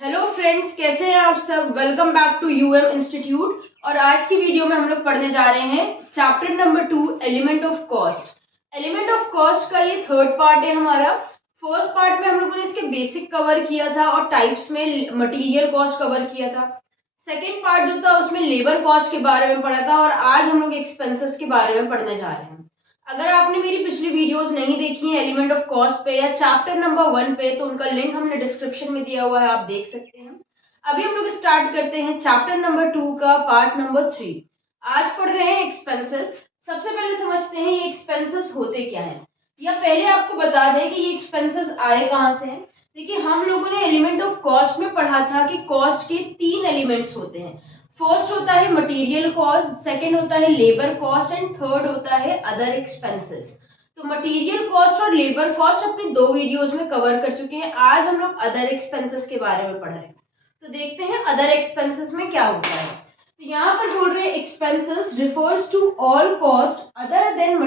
Hello friends, कैसे हैं आप सब। Welcome back to UM institute. और आज की वीडियो में हम लोग पढ़ने जा रहे हैं chapter number 2 element of cost. Element of cost का ये थर्ड पार्ट है हमारा। फर्स्ट पार्ट में हम लोगों ने इसके बेसिक कवर किया था और टाइप्स में मटेरियल कॉस्ट कवर किया था। सेकेंड पार्ट जो था उसमें लेबर कॉस्ट के बारे में पढ़ा था और आज हम लोग एक्सपेंसेस के बारे में पढ़ने जा रहे हैं। अगर आपने मेरी पिछली वीडियोस नहीं देखी हैं एलिमेंट ऑफ कॉस्ट पे या चैप्टर नंबर 1 पे, तो उनका लिंक हमने डिस्क्रिप्शन में दिया हुआ है, आप देख सकते हैं। अभी हम लोग स्टार्ट करते हैं चैप्टर नंबर 2 का पार्ट नंबर 3। आज पढ़ रहे हैं एक्सपेंसेस। सबसे पहले समझते हैं ये एक्सपेंसेस होते क्या हैं, या पहले आपको बता दें कि ये एक्सपेंसेस आए कहाँ से हैं। देखिए, हम लोगों ने एलिमेंट ऑफ कॉस्ट में पढ़ा था कि कॉस्ट के 3 एलिमेंट्स होते हैं। फर्स्ट होता है मटेरियल कॉस्ट, सेकंड होता है लेबर कॉस्ट एंड थर्ड होता है अदर एक्सपेंसेस। तो मटेरियल कॉस्ट और लेबर कॉस्ट अपनी 2 वीडियोस में कवर कर चुके हैं। आज हम लोग अदर एक्सपेंसेस के बारे में पढ़ रहे हैं। तो देखते हैं अदर एक्सपेंसेस में क्या होता है। तो यहाँ पर बोल रहे हैं expenses refers to all cost other than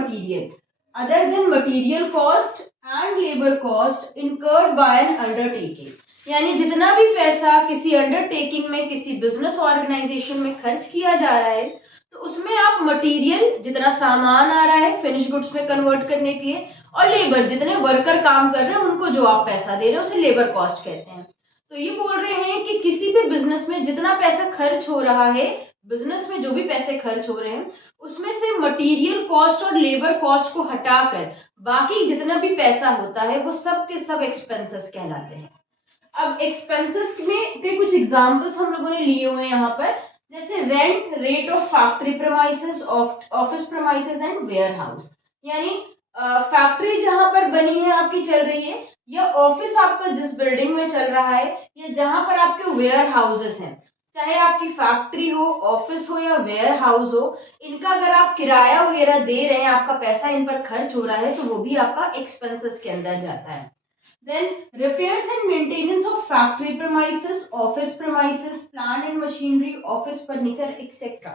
material cost and labour cost incurred by an undertaking. यानी जितना भी पैसा किसी अंडरटेकिंग में, किसी बिजनेस ऑर्गेनाइजेशन में खर्च किया जा रहा है, तो उसमें आप मटेरियल, जितना सामान आ रहा है फिनिश गुड्स में कन्वर्ट करने के लिए, और लेबर, जितने वर्कर काम कर रहे हैं उनको जो आप पैसा दे रहे हो, उसे लेबर कॉस्ट कहते हैं। तो ये बोल रहे हैं कि किसी भी बिजनेस में जितना पैसा खर्च हो रहा है, बिजनेस में जो भी पैसे खर्च हो रहे हैं, उसमें से मटेरियल कॉस्ट और लेबर कॉस्ट को हटाकर बाकी जितना भी पैसा होता है वो सब के सब एक्सपेंसेस कहलाते हैं। अब एक्सपेंसेस में के कुछ एग्जांपल्स हम लोगों ने लिए हुए हैं यहाँ पर, जैसे rent, rate of factory premises, office premises and ware house. यानी फैक्ट्री जहां पर बनी है आपकी चल रही है, या ऑफिस आपका जिस बिल्डिंग में चल रहा है, या जहां पर आपके वेयर हाउसेस हैं, चाहे आपकी फैक्ट्री हो, ऑफिस हो या वेयर हाउस हो, इनका अगर आप किराया वगैरह दे रहे हैं, आपका पैसा इन पर खर्च हो रहा है, तो वो भी आपका एक्सपेंसेस के अंदर जाता है। Then repairs and maintenance of factory premises, office premises, plant and machinery, office furniture, etc.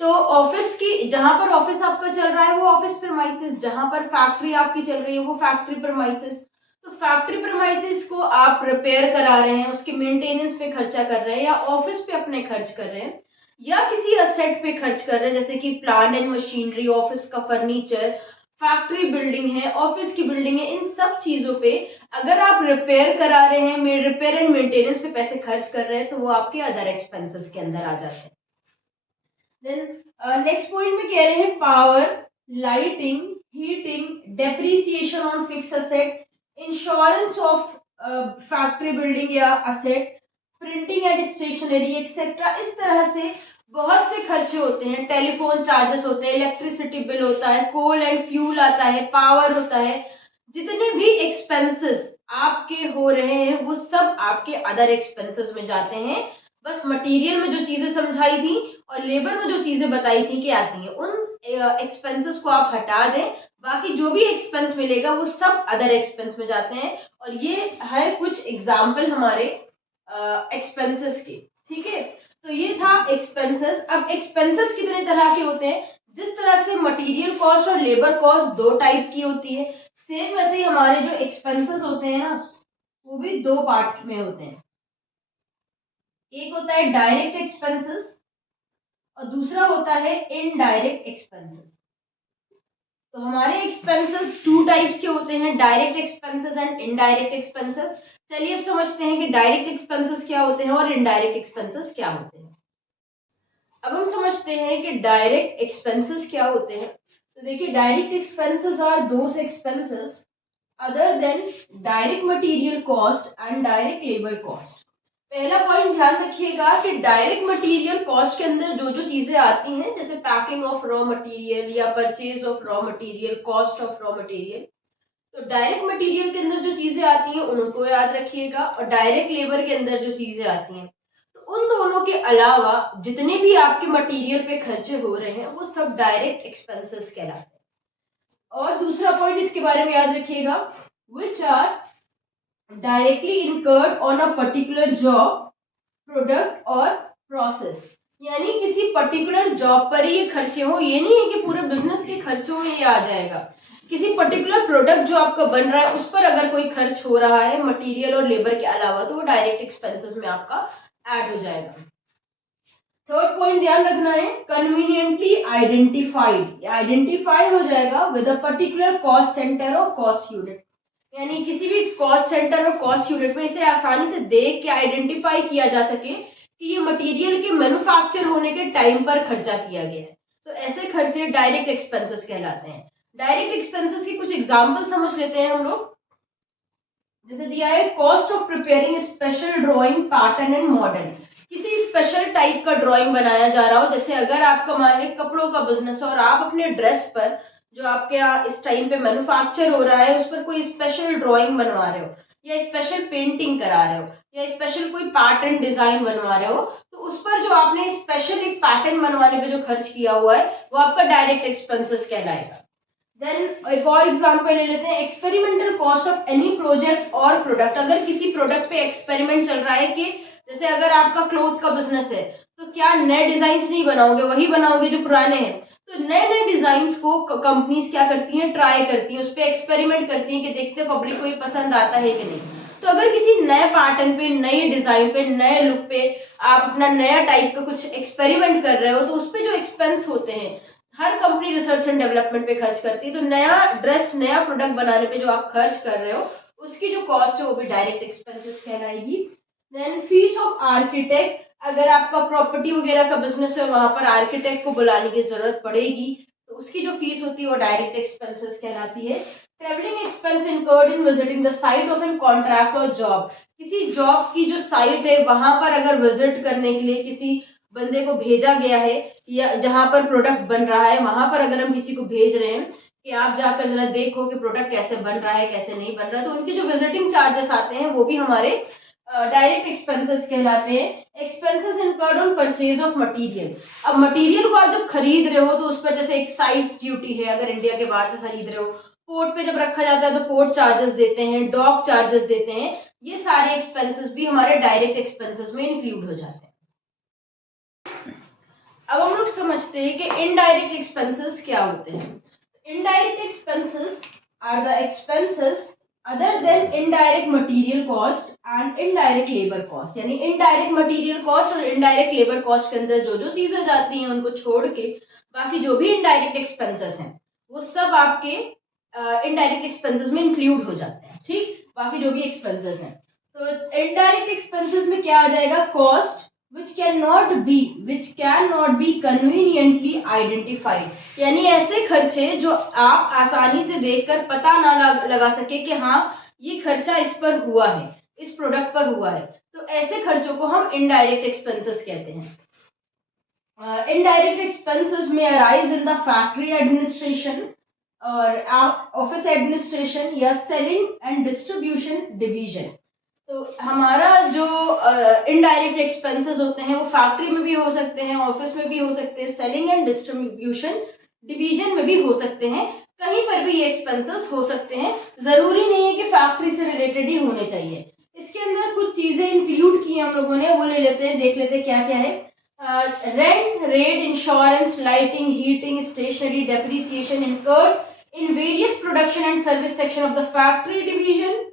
तो ऑफिस की, जहां पर ऑफिस आपका चल रहा है वो ऑफिस प्रेमाइसेस, जहां पर फैक्ट्री आपकी चल रही है वो फैक्ट्री प्रेमाइसेस। तो फैक्ट्री प्रेमाइसेस को आप रिपेयर करा रहे हैं, उसके मेंटेनेंस पे खर्चा कर रहे हैं, या ऑफिस पे अपने खर्च कर रहे हैं, या किसी असेट पे खर्च कर रहे हैं, जैसे कि प्लांट एंड मशीनरी, ऑफिस का फर्नीचर, फैक्ट्री बिल्डिंग है, ऑफिस की बिल्डिंग है, इन सब चीजों पे अगर आप रिपेयर करा रहे हैं, रिपेयर एंड मेंटेनेंस पे पैसे खर्च कर रहे हैं, तो वो आपके अदर एक्सपेंसेस के अंदर आ जाते हैं। देन नेक्स्ट पॉइंट में कह रहे हैं power, lighting, heating, depreciation on fix asset, insurance of factory building या asset, printing and stationery etcetera. इस तरह से बहुत से खर्चे होते हैं। टेलीफोन चार्जेस होते हैं, इलेक्ट्रिसिटी बिल होता है, कोल एंड फ्यूल आता है, पावर होता है। जितने भी एक्सपेंसेस आपके हो रहे हैं वो सब आपके अदर एक्सपेंसेस में जाते हैं। बस मटेरियल में जो चीजें समझाई थी और लेबर में जो चीजें बताई थी कि आती हैं, उन एक्सपेंसेस को आप हटा दें, बाकी जो भी एक्सपेंस मिलेगा वो सब अदर एक्सपेंस में जाते हैं। और ये है कुछ एग्जाम्पल हमारे एक्सपेंसेस के। ठीक है, तो ये था एक्सपेंसेस। अब एक्सपेंसेस कितने तरह के होते हैं। जिस तरह से मटेरियल कॉस्ट और लेबर कॉस्ट 2 टाइप की होती है, सेम वैसे ही हमारे जो एक्सपेंसेस होते हैं ना, वो भी 2 पार्ट में होते हैं। एक होता है डायरेक्ट एक्सपेंसेस और दूसरा होता है इनडायरेक्ट एक्सपेंसेस। तो हमारे एक्सपेंसेस 2 टाइप्स के होते हैं, direct expenses and indirect expenses. चलिए अब समझते हैं कि डायरेक्ट एक्सपेंसेस क्या होते हैं और इनडायरेक्ट एक्सपेंसेस क्या होते हैं। अब हम समझते हैं कि डायरेक्ट एक्सपेंसेस क्या होते हैं। तो देखिए, direct expenses are those expenses other than direct material cost and direct labour cost. पहला पॉइंट ध्यान रखिएगा कि डायरेक्ट मटेरियल कॉस्ट के अंदर जो जो चीजें आती हैं, जैसे पैकिंग ऑफ रॉ मटेरियल या purchase of raw material, cost of raw material, तो डायरेक्ट मटेरियल के अंदर जो चीजें आती हैं उनको याद रखिएगा, और डायरेक्ट लेबर के अंदर जो चीजें आती हैं, तो उन दोनों के अलावा जितने भी आपके मटेरियल पे खर्चे हो रहे हैं वो सब डायरेक्ट एक्सपेंसेस कहलाते हैं। और दूसरा पॉइंट इसके बारे में याद रखिएगा, which are directly incurred on a particular job, product और प्रोसेस। यानी किसी पर्टिकुलर जॉब पर ही ये खर्चे हो, ये नहीं है कि पूरे बिजनेस के खर्चों में ये आ जाएगा। किसी पर्टिकुलर प्रोडक्ट जो आपका बन रहा है उस पर अगर कोई खर्च हो रहा है मटेरियल और लेबर के अलावा, तो वो डायरेक्ट एक्सपेंसेस में आपका ऐड हो जाएगा। थर्ड पॉइंट ध्यान रखना है, कन्वीनियंटली आइडेंटिफाइड, आइडेंटिफाई हो जाएगा with a particular cost centre और कॉस्ट यूनिट, यानी किसी भी कॉस्ट सेंटर और कॉस्ट यूनिट में इसे आसानी से देख के आइडेंटिफाई किया जा सके कि ये मटेरियल के मैन्युफैक्चर होने के टाइम पर खर्चा किया गया है, तो ऐसे खर्चे डायरेक्ट एक्सपेंसेस कहलाते हैं। डायरेक्ट एक्सपेंसेस की कुछ एग्जांपल समझ लेते हैं हम लोग। जैसे दिया है, cost of preparing special drawing pattern and model, किसी स्पेशल टाइप का ड्राइंग बनाया जा रहा हो, जैसे अगर आपका मान लीजिए कपड़ों का बिजनेस है और आप अपने ड्रेस पर जो आपके यहाँ इस टाइम पे मैन्युफैक्चर हो रहा है उस पर कोई स्पेशल ड्राइंग बनवा रहे हो या स्पेशल पेंटिंग करा रहे हो या स्पेशल कोई पैटर्न डिजाइन बनवा रहे हो, तो उस पर जो आपने स्पेशल एक पैटर्न बनवाने पे जो खर्च किया हुआ है वो आपका डायरेक्ट एक्सपेंसेस कहलाएगा। देन एक और एग्जांपल ले लेते हैं, experimental cost of any project और प्रोडक्ट, अगर किसी प्रोडक्ट पे एक्सपेरिमेंट चल रहा है कि जैसे अगर आपका क्लोथ का बिजनेस है तो क्या नए डिजाइन नहीं बनाओगे, वही बनाओगे जो पुराने हैं, तो नए नए डिजाइन को कंपनीज क्या करती हैं, ट्राई करती हैं, उस पर एक्सपेरिमेंट करती हैं कि देखते हैं पब्लिक को ये पसंद आता है कि नहीं। तो अगर किसी नए पैटर्न पे, नई डिजाइन पे, नए लुक पे आप अपना नया टाइप का कुछ एक्सपेरिमेंट कर रहे हो, तो उस पर जो एक्सपेंस होते हैं, हर कंपनी रिसर्च एंड डेवलपमेंट पे खर्च करती है, तो नया ड्रेस, नया प्रोडक्ट बनाने पे जो आप खर्च कर रहे हो उसकी जो कॉस्ट है वो भी डायरेक्ट एक्सपेंसेस कहलाएगी। देन फीस ऑफ आर्किटेक्ट, अगर आपका प्रॉपर्टी वगैरह का बिजनेस है वहां पर आर्किटेक्ट को बुलाने की जरूरत पड़ेगी तो उसकी जो फीस होती है वो डायरेक्ट एक्सपेंसेस कहलाती है। Travelling expense incurred in visiting the site of an contract or job, किसी जॉब की जो साइट है वहां पर अगर विजिट करने के लिए किसी बंदे को भेजा गया है या जहां पर प्रोडक्ट बन रहा है वहां पर अगर हम किसी को भेज रहे हैं कि आप जाकर जरा देखो कि प्रोडक्ट कैसे बन रहा है कैसे नहीं बन रहा है, तो उनके जो विजिटिंग चार्जेस आते हैं वो भी हमारे डायरेक्ट एक्सपेंसेस कहलाते हैं। Expenses incurred on purchase of material, अब मटेरियल को आप जब खरीद रहे हो तो उस पर जैसे एक्साइज ड्यूटी है, अगर इंडिया के बाहर से खरीद रहे हो, पोर्ट पे जब रखा जाता है तो पोर्ट चार्जेस देते हैं, डॉक चार्जेस देते हैं, ये सारे एक्सपेंसेस भी हमारे डायरेक्ट एक्सपेंसेस में इंक्लूड हो जाते हैं। अब हम लोग समझते हैं कि इनडायरेक्ट एक्सपेंसेस क्या होते हैं। Indirect expenses are the expenses other than indirect material cost and indirect labour cost, यानी इनडायरेक्ट मटेरियल कॉस्ट और इनडायरेक्ट लेबर कॉस्ट के अंदर जो जो चीजें जाती हैं उनको छोड़ के बाकी जो भी इनडायरेक्ट एक्सपेंसेस हैं वो सब आपके इनडायरेक्ट एक्सपेंसेस में इंक्लूड हो जाते हैं। ठीक, बाकी जो भी एक्सपेंसेस हैं, तो इनडायरेक्ट एक्सपेंसेस में क्या आ जाएगा, cost which cannot be conveniently identified, यानी ऐसे खर्चे जो आप आसानी से देखकर पता ना लगा सके कि हाँ ये खर्चा इस पर हुआ है, इस प्रोडक्ट पर हुआ है, तो ऐसे खर्चों को हम इनडायरेक्ट एक्सपेंसेस कहते हैं। इनडायरेक्ट एक्सपेंसेस में arise in the factory administration और ऑफिस एडमिनिस्ट्रेशन या सेलिंग एंड डिस्ट्रीब्यूशन डिवीजन। तो हमारा जो इनडायरेक्ट एक्सपेंसेस होते हैं वो फैक्ट्री में भी हो सकते हैं, ऑफिस में भी हो सकते हैं, सेलिंग एंड डिस्ट्रीब्यूशन डिवीजन में भी हो सकते हैं, कहीं पर भी ये एक्सपेंसेस हो सकते हैं, जरूरी नहीं है कि फैक्ट्री से रिलेटेड ही होने चाहिए। इसके अंदर कुछ चीजें इंक्लूड की हम लोगों ने, वो ले लेते हैं, देख लेते हैं क्या क्या है। Rent, rate, insurance, lighting, heating, stationery, depreciation incurred in various production and service section of the factory division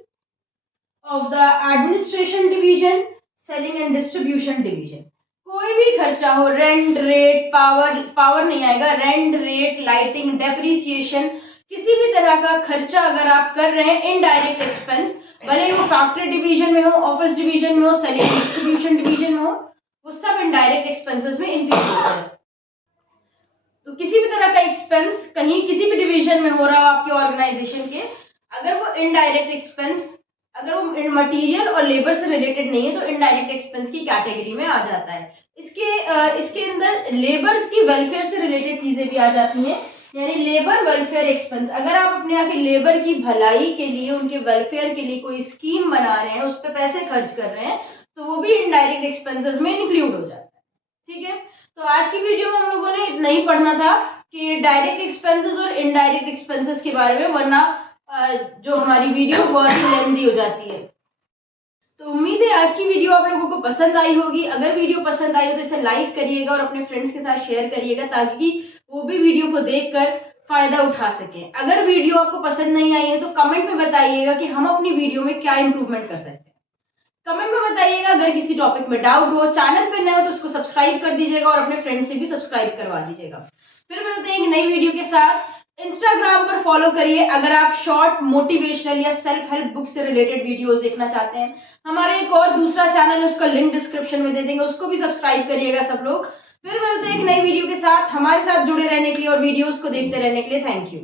of the administration division, selling and distribution division। कोई भी खर्चा हो, रेंट, रेट, पावर नहीं आएगा, रेंट, रेट, लाइटिंग, डेप्रिसिएशन, किसी भी तरह का खर्चा अगर आप कर रहे हैं इनडायरेक्ट एक्सपेंस, भले वो फैक्ट्री डिवीजन में हो, ऑफिस डिवीजन में हो, सेलिंग डिस्ट्रीब्यूशन डिवीजन में हो, वो सब इनडायरेक्ट एक्सपेंसेस में इंक्लूड होता है। तो किसी भी तरह का एक्सपेंस कहीं किसी भी डिवीजन में हो रहा हो आपके ऑर्गेनाइजेशन के, अगर वो इनडायरेक्ट एक्सपेंस, अगर वो मटेरियल और लेबर से रिलेटेड नहीं है तो इनडायरेक्ट एक्सपेंस की कैटेगरी में आ जाता है। इसके अंदर लेबर की वेलफेयर से रिलेटेड चीजें भी आ जाती हैं, यानी लेबर वेलफेयर एक्सपेंस, अगर आप अपने यहाँ के लेबर की भलाई के लिए, उनके वेलफेयर के लिए कोई स्कीम बना रहे हैं, उस पर पैसे खर्च कर रहे हैं, तो वो भी इनडायरेक्ट एक्सपेंसेस में इंक्लूड हो जाता है। ठीक है, तो आज की वीडियो में हम लोगों ने इतना ही पढ़ना था कि डायरेक्ट एक्सपेंसेस और इनडायरेक्ट एक्सपेंसेस के बारे में, वरना जो हमारी वीडियो बहुत ही लेंथी हो जाती है। तो उम्मीद है आज की वीडियो आप लोगों को पसंद आई होगी। अगर वीडियो पसंद आई हो तो इसे लाइक करिएगा और अपने फ्रेंड्स के साथ शेयर करिएगा ताकि वो भी वीडियो को देखकर फायदा उठा सकें। अगर वीडियो आपको पसंद नहीं आई है तो कमेंट में बताइएगा कि हम अपनी वीडियो में क्या इंप्रूवमेंट कर सकते हैं। कमेंट में बताइएगा। अगर किसी टॉपिक में डाउट हो, चैनल पे नए हो तो उसको सब्सक्राइब कर दीजिएगा और अपने फ्रेंड से भी सब्सक्राइब करवा दीजिएगा। फिर मिलते हैं एक नई वीडियो के साथ। इंस्टाग्राम पर फॉलो करिए अगर आप शॉर्ट मोटिवेशनल या सेल्फ हेल्प बुक से रिलेटेड वीडियोस देखना चाहते हैं। हमारा एक और दूसरा चैनल है, उसका लिंक डिस्क्रिप्शन में दे देंगे, उसको भी सब्सक्राइब करिएगा सब लोग। फिर मिलते हैं एक नई वीडियो के साथ। हमारे साथ जुड़े रहने के लिए और वीडियोस को देखते रहने के लिए थैंक यू।